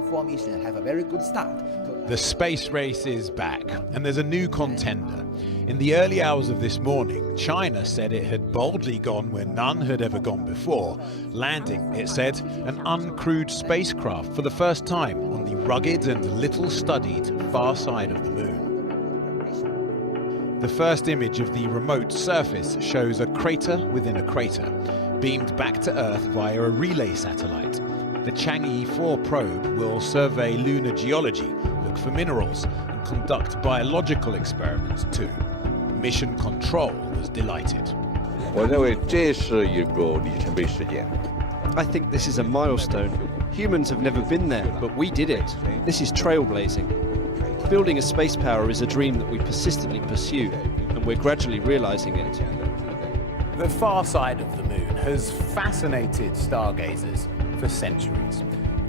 formation have a very good start. The space race is back, and there's a new contender. In the early hours of this morning, China said it had boldly gone where none had ever gone before, landing, it said, an uncrewed spacecraft for the first time on the rugged and little-studied far side of the moon. The first image of the remote surface shows a crater within a crater, beamed back to Earth via a relay satellite. The Chang'e 4 probe will survey lunar geology, look for minerals, and conduct biological experiments too. Mission Control was delighted. I think this is a milestone. Humans have never been there, but we did it. This is trailblazing. Building a space power is a dream that we persistently pursue, and we're gradually realizing it. The far side of the moon has fascinated stargazers for centuries.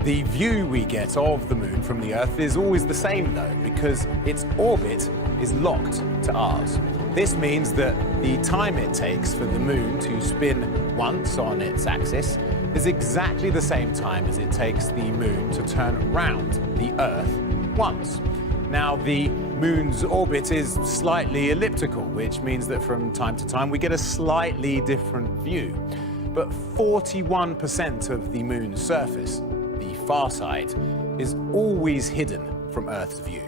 The view we get of the moon from the Earth is always the same though, because its orbit is locked to ours. This means that the time it takes for the moon to spin once on its axis is exactly the same time as it takes the moon to turn around the Earth once. Now, the moon's orbit is slightly elliptical, which means that from time to time we get a slightly different view. But 41% of the moon's surface, the far side, is always hidden from Earth's view.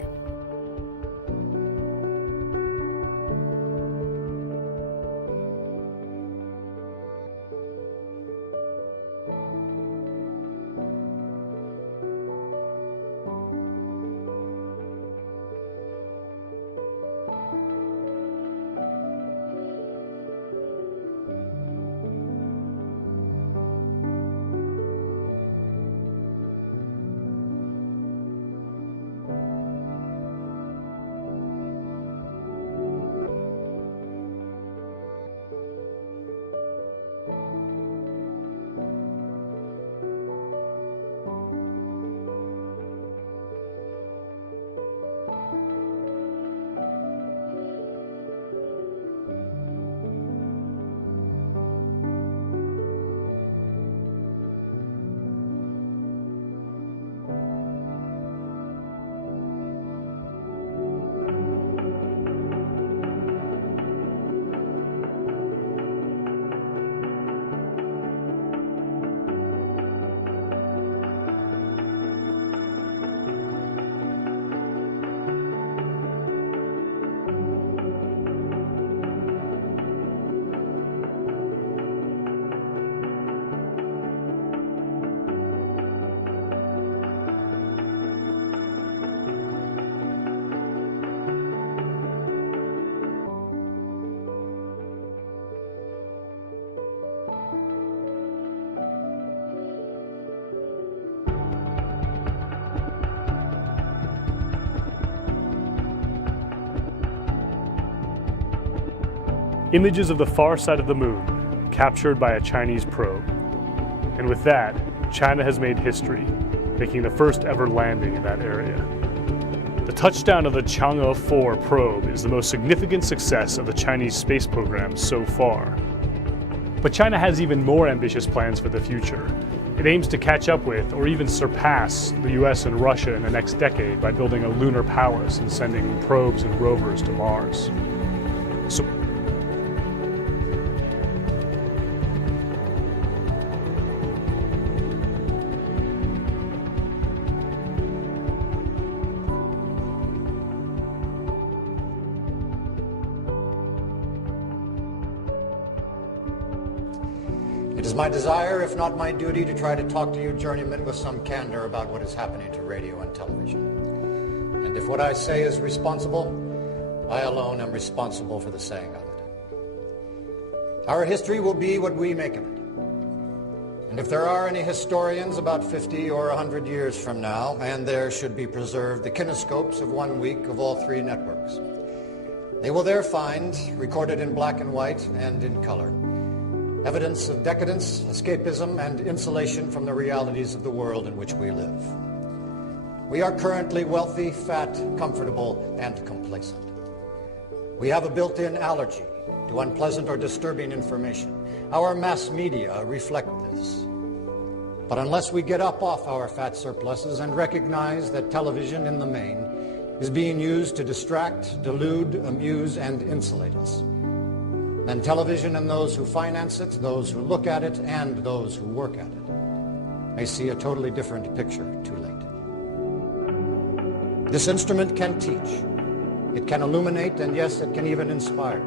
Images of the far side of the moon, captured by a Chinese probe. And with that, China has made history, making the first ever landing in that area. The touchdown of the Chang'e 4 probe is the most significant success of the Chinese space program so far. But China has even more ambitious plans for the future. It aims to catch up with, or even surpass, the US and Russia in the next decade by building a lunar palace and sending probes and rovers to Mars. So, It is my desire, if not my duty, to try to talk to you journeymen with some candor about what is happening to radio and television. And if what I say is responsible, I alone am responsible for the saying of it. Our history will be what we make of it. And if there are any historians about 50 or 100 years from now, and there should be preserved the kinescopes of 1 week of all 3 networks, they will there find, recorded in black and white and in color, evidence of decadence, escapism, and insulation from the realities of the world in which we live. We are currently wealthy, fat, comfortable, and complacent. We have a built-in allergy to unpleasant or disturbing information. Our mass media reflect this. But unless we get up off our fat surpluses and recognize that television in the main is being used to distract, delude, amuse, and insulate us, then television and those who finance it, those who look at it, and those who work at it may see a totally different picture too late. This instrument can teach, it can illuminate, and yes, it can even inspire.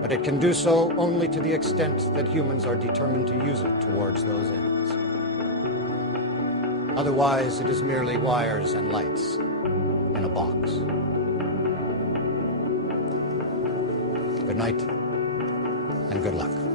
But it can do so only to the extent that humans are determined to use it towards those ends. Otherwise, it is merely wires and lights in a box. Good night, and good luck.